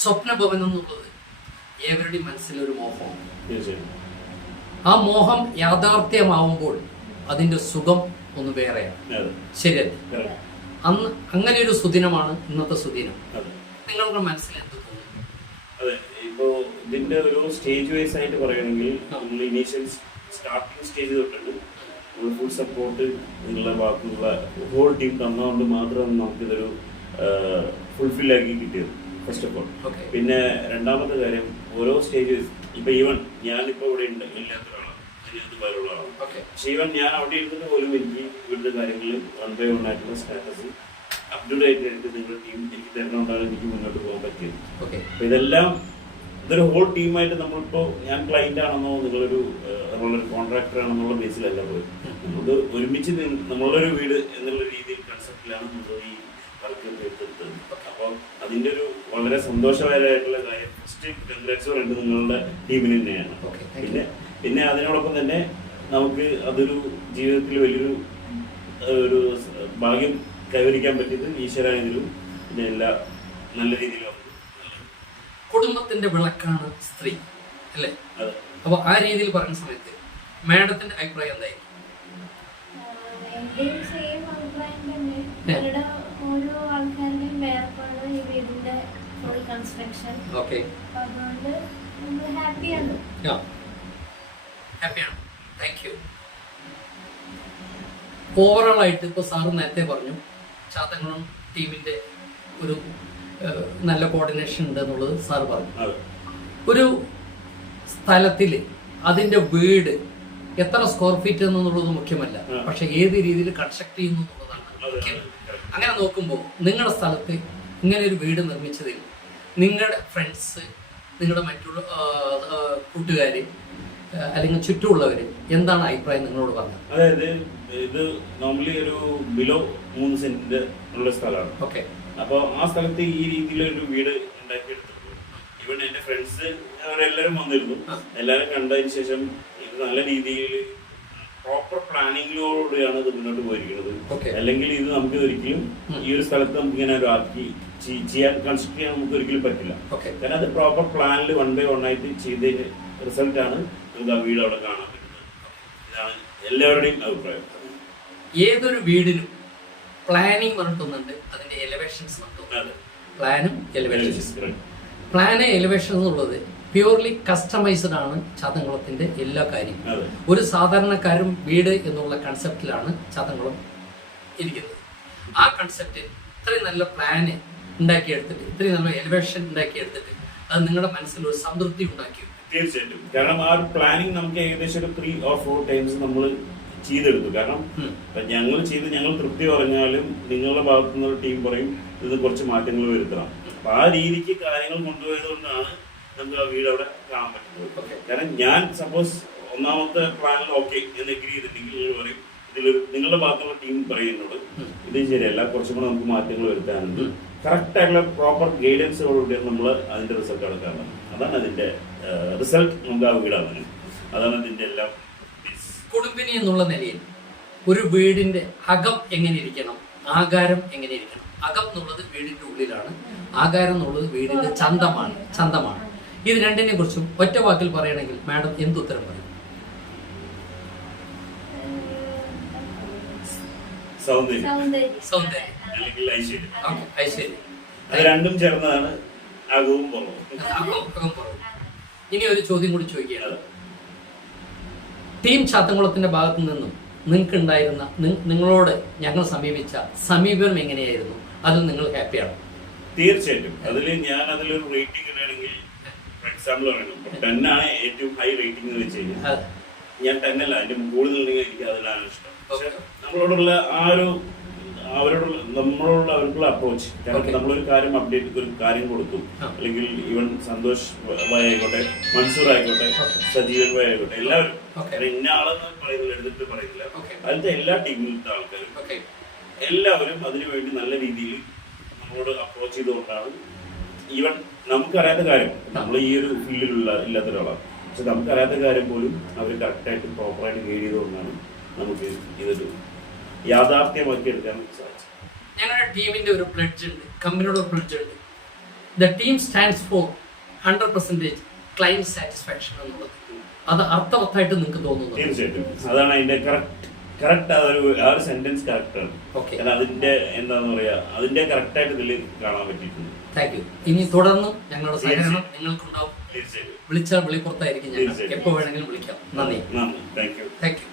സ്വപ്നഭവനം എന്നുള്ളത് ഏവരുടെയും മനസ്സിലൊരു മോഹമാണ്. ആ മോഹം യാഥാർത്ഥ്യമാവുമ്പോൾ അതിൻ്റെ സുഖം ഒന്ന് വേറെയാണ്. ശരിയല്ലേ? അന്ന് അങ്ങനെ ഒരു സുദിനമാണ് ഇന്നത്തെ സുദിനം. നിങ്ങളുടെ മനസ്സിൽ എന്ത് തോന്നുന്നു? അതെ, ഇപ്പോ ഇതിന്റെ ഒരു സ്റ്റേജ് വൈസ് ആയിട്ട് പറയുകയാണെങ്കിൽ നമ്മൾ ഇനീഷ്യൽ സ്റ്റാർട്ടിങ് സ്റ്റേജ് തൊട്ടുണ്ട് ഫുൾ സപ്പോർട്ട് നിങ്ങളുടെ ഭാഗത്തുള്ള ഹോൾ ടീം തന്നതുകൊണ്ട് മാത്രം നമുക്കിതൊരു ഫുൾഫിൽ ആക്കി കിട്ടിയത് ഫസ്റ്റ് ഓഫ് ഓൾ. പിന്നെ രണ്ടാമത്തെ കാര്യം ഓരോ സ്റ്റേജ് ഇപ്പൊ ഈവൻ ഞാനിപ്പോ ഇവിടെ ഉണ്ട് ഇല്ലാത്ത ഒരാളാണ്, അതിനകത്ത് വേറുള്ള ആളാണ്. പക്ഷെ ഈവൻ ഞാൻ അവിടെ ഇരുന്നിട്ട് പോലും എനിക്ക് ഇവിടുത്തെ കാര്യങ്ങളിൽ 1 by 1 ആയിട്ടുള്ള സ്റ്റാറ്റസ് അപ് ടു ഡേറ്റ് ആയിട്ട് നിങ്ങളുടെ ടീം എനിക്ക് തരണോണ്ടാണ് എനിക്ക് മുന്നോട്ട് പോകാൻ പറ്റിയത്. അപ്പൊ ഇതെല്ലാം ഇതൊരു ഹോൾ ടീമായിട്ട് നമ്മളിപ്പോ ഞാൻ ക്ലൈന്റ് ആണെന്നോ നിങ്ങളൊരു നമ്മളൊരു കോൺട്രാക്ടർ ആണെന്നുള്ള ബേസിലല്ല പോയി. നമുക്ക് ഒരുമിച്ച് നമ്മളൊരു വീട് എന്നുള്ള രീതിയിൽ കൺസെപ്റ്റിലാണ് നമ്മൾ ഈ വർക്ക് തീർത്തെടുത്തത്. അപ്പോൾ അതിന്റെ ഒരു വളരെ സന്തോഷകരമായിട്ടുള്ള കാര്യം ഫസ്റ്റ് കൺഗ്രാറ്റ്സ് പറയുന്നത് നിങ്ങളുടെ ടീമിന് തന്നെയാണ്. പിന്നെ അതിനോടൊപ്പം തന്നെ നമുക്ക് അതൊരു ജീവിതത്തിൽ വലിയൊരു ഒരു ഭാഗ്യം കൈവരിക്കാൻ പറ്റിയത് ഈശ്വരായതിലും പിന്നെ എല്ലാ നല്ല രീതിയിലും. കുടുംബത്തിന്റെ വിളക്കാണ് സ്ത്രീ, അല്ലേ? അപ്പൊ ആ രീതിയിൽ പറയുന്ന സമയത്ത് മാഡത്തിന്റെ അഭിപ്രായം എന്തായിരുന്നു? ഓരോ ആൾക്കാരുടെയും വേർപ്പാണ് ഈ വീടിന്റെ ഫുൾ കൺസ്ട്രക്ഷൻ. അതുകൊണ്ട് നമ്മൾ ഹാപ്പിയാണ്. Thank you. ഓവറോൾ ആയിട്ട് ഇപ്പൊ സാറ് നേരത്തെ പറഞ്ഞു ചാത്തക്കുളം ടീമിന്റെ ഒരു നല്ല കോർഡിനേഷൻ ഉണ്ട് എന്നുള്ളത് സാറ് പറഞ്ഞു. ഒരു സ്ഥലത്തിൽ അതിന്റെ വീട് എത്ര സ്ക്വയർ ഫീറ്റ് എന്നുള്ളത് മുഖ്യമല്ല, പക്ഷെ ഏത് രീതിയിൽ കൺസ്ട്രക്ട് ചെയ്യുന്നു എന്നുള്ളതാണ് മുഖ്യം. അങ്ങനെ നോക്കുമ്പോൾ നിങ്ങളുടെ സ്ഥലത്ത് ഇങ്ങനെ ഒരു വീട് നിർമ്മിച്ചതിൽ നിങ്ങളുടെ ഫ്രണ്ട്സ്, നിങ്ങളുടെ മറ്റുള്ള കൂട്ടുകാര് അല്ലെങ്കിൽ ചുറ്റുമുള്ളവര് എന്താണ് അഭിപ്രായം നിങ്ങളോട് പറഞ്ഞത്? അതായത് ഇത് നോർമലി ഒരു ബിലോ 3 സെന്റിന്റെ ഉള്ള സ്ഥലമാണ്. അപ്പൊ ആ സ്ഥലത്ത് ഈ രീതിയിലൊരു വീട് ഉണ്ടാക്കിയെടുത്തിട്ടുണ്ട്. ഇവൻ എന്റെ ഫ്രണ്ട്സ് അവരെല്ലാരും വന്നിരുന്നു. എല്ലാരും കണ്ടതിന് ശേഷം ഇത് നല്ല രീതിയിൽ പ്രോപ്പർ പ്ലാനിങ്ങിലൂടെയാണ് ഇത് മുന്നോട്ട് പോയിരിക്കുന്നത്. അല്ലെങ്കിൽ ഇത് നമുക്ക് ഒരിക്കലും ഈ ഒരു സ്ഥലത്ത് നമുക്ക് ഇങ്ങനെ ഒരു ആക്കി ചെയ്യാൻ കൺസ്ട്രക്ട് ചെയ്യാൻ നമുക്ക് ഒരിക്കലും പറ്റില്ല. കാരണം അത് പ്രോപ്പർ പ്ലാനിൽ 1 by 1 ആയിട്ട് ചെയ്തതിന്റെ റിസൾട്ടാണ് നമുക്ക് ആ വീട് അവിടെ കാണാൻ പറ്റുന്നത്. ഇതാണ് എല്ലാവരുടെയും അഭിപ്രായം. ഏതൊരു വീടിനും പ്ലാനിങ് പറഞ്ഞിട്ടൊന്നുണ്ട്, അതിന്റെ എലിവേഷൻസ് പറഞ്ഞിട്ടുണ്ട്. പ്ലാനും എലിവേഷൻസ്. പ്ലാന് എലിവേഷൻ എന്നുള്ളത് പ്യൂർലി കസ്റ്റമൈസ്ഡ് ആണ് ചാത്തൻകുളത്തിന്റെ എല്ലാ കാര്യവും. ഒരു സാധാരണക്കാരും വീട് എന്നുള്ള കൺസെപ്റ്റിലാണ് ചാത്തൻകുളം ഇരിക്കുന്നത്. ആ കൺസെപ്റ്റ് ഇത്രയും നല്ല പ്ലാന് ഉണ്ടാക്കിയെടുത്തിട്ട്, ഇത്രയും നല്ല എലിവേഷൻ ഉണ്ടാക്കിയെടുത്തിട്ട് അത് നിങ്ങളുടെ മനസ്സിൽ ഒരു സംതൃപ്തി ഉണ്ടാക്കി. തീർച്ചയായിട്ടും. കാരണം ആ ഒരു പ്ലാനിങ് നമുക്ക് ഏകദേശം ഒരു 3 or 4 ടൈംസ് നമ്മൾ ചെയ്തെടുത്തു. കാരണം ഞങ്ങൾ തൃപ്തി പറഞ്ഞാലും നിങ്ങളുടെ ഭാഗത്തുനിന്നുള്ള ടീം പറയും ഇത് കുറച്ച് മാറ്റങ്ങൾ വരുത്തണം. അപ്പൊ ആ രീതിക്ക് കാര്യങ്ങൾ കൊണ്ടുപോയത് കൊണ്ടാണ് നമുക്ക് ആ വീട് അവിടെ കാണാൻ പറ്റുന്നത്. കാരണം ഞാൻ സപ്പോസ് ഒന്നാമത്തെ പ്ലാനിൽ ഓക്കെ എന്ന് എഗ്രി ചെയ്തിട്ടുണ്ടെങ്കിൽ നിങ്ങൾ പറയും ഇതിലൊരു നിങ്ങളുടെ ഭാഗത്തുള്ള ടീം പറയുന്നോട് ഇത് ശരിയല്ല, കുറച്ചും കൂടെ നമുക്ക് മാറ്റങ്ങൾ വരുത്താനുണ്ട്. കറക്റ്റ് ആയിട്ടുള്ള പ്രോപ്പർ ഗൈഡൻസോടുകൂടിയാണ് നമ്മൾ അതിന്റെ റിസൾട്ട് എടുക്കാറുള്ളത്. അതാണ് അതിന്റെ റിസൾട്ട്. നമുക്ക് ആ വീടാണ്, അതാണ് അതിന്റെ എല്ലാം. കുടുംബിനി എന്നുള്ള നിലയിൽ ഒരു വീടിന്റെ അകം എങ്ങനെ ഇരിക്കണം, ആകാരം എങ്ങനെ ഇരിക്കണം? അകം എന്നുള്ളത് വീടിന്റെ ഉള്ളിലാണ്, ആകാരം എന്നുള്ളത് വീടിന്റെ ചന്തമാണ്. ഇത് രണ്ടിനെ കുറിച്ചും ഒറ്റ വാക്കിൽ പറയണമെങ്കിൽ മാഡം എന്തുത്തരം പറയും? ഐശ്വര്യം. രണ്ടും ചേർന്നതാണ് അകവും പുറവും. ഇനി ഒരു ചോദ്യം കൂടി ചോദിക്കുകയാണ്. ടീം ചാത്തൻകുളത്തിന്റെ ഭാഗത്തു നിന്നും നിങ്ങൾക്ക് ഉണ്ടായിരുന്ന നിങ്ങളോട് ഞങ്ങൾ സമീപിച്ച സമീപനം എങ്ങനെയായിരുന്നു? അതിൽ നിങ്ങൾ ഹാപ്പിയാണ്? തീർച്ചയായിട്ടും. അതിലൊരു റേറ്റിംഗ് ഇടുകയാണെങ്കിൽ ഫോർ എക്സാമ്പിൾ പറയണം, 10 ആണ് ഏറ്റവും ഹൈ റേറ്റിംഗ് എന്ന് വെച്ച് കഴിഞ്ഞാൽ ഞാൻ 10 അല്ല, അതിന്റെ കൂടുതലുണ്ടെങ്കിൽ എനിക്ക് അതിലാണ് ഇഷ്ടം. പക്ഷെ നമ്മളോടുള്ള അവർക്കുള്ള അപ്രോച്ച്, കാരണം നമ്മളൊരു കാര്യം അപ്ഡേറ്റ് ഒരു കാര്യം കൊടുത്തു, അല്ലെങ്കിൽ ഈവൻ സന്തോഷ് ഭായ് ആയിക്കോട്ടെ, മൻസൂർ ആയിക്കോട്ടെ, സജീവൻ ഭായ് ആയിക്കോട്ടെ, എല്ലാവരും ഇന്ന ആളെന്ന് പറയുന്നില്ല, എടുത്തിട്ട് പറയുന്നില്ല, അതിലത്തെ എല്ലാ ടീമിലത്തെ ആൾക്കാരും എല്ലാവരും അതിനുവേണ്ടി നല്ല രീതിയിൽ നമ്മളോട് അപ്രോച്ച് ചെയ്തുകൊണ്ടാണ്. ഈവൻ നമുക്കറിയാത്ത കാര്യം, നമ്മൾ ഈ ഒരു ഫീൽഡിലുള്ള ഇല്ലാത്ത ഒരാളാണ്, പക്ഷെ നമുക്കറിയാത്ത കാര്യം പോലും അവർ കറക്റ്റായിട്ട് പ്രോപ്പറായിട്ട് ഗൈഡ് ചെയ്തുകൊണ്ടാണ് നമുക്ക് ഇതൊരു യാഥാർത്ഥ്യമാക്കി എടുക്കാൻ സാധിച്ചു. ഞങ്ങളുടെ ടീമിന്റെ ഒരു പ്ലഡ്ജ് ഉണ്ട്, കമ്പനിയുടെ ഒരു പ്ലഡ്ജ് ഉണ്ട്. The team stands for 100% client satisfaction എന്നുള്ളത് അത് അർത്ഥവത്തായിട്ട് നിങ്ങൾക്ക് തോന്നുന്നു? തീർച്ചയായിട്ടും അതാണ് അതിന്റെ കറക്റ്റ് ആ ഒരു സെന്റൻസ് കറക്റ്റാണ്. ഓക്കെ, കാരണം അതിന്റെ എന്താന്ന് പറയാ അതിന്റെ കറക്റ്റായിട്ട് ഇതിൽ കാണാൻ പറ്റിയിട്ടുണ്ട്. Thank you. ഇനി തുടർന്നും ഞങ്ങളുടെ സഹകരണം നിങ്ങൾക്കുണ്ടാവും. തീർച്ചയായിട്ടും വിളിച്ചാൽ വിളിപ്പുറത്തായിരിക്കും ഞങ്ങൾ, എപ്പോ വേണമെങ്കിലും വിളിക്കാം. നന്ദി. Thank you. Thank you.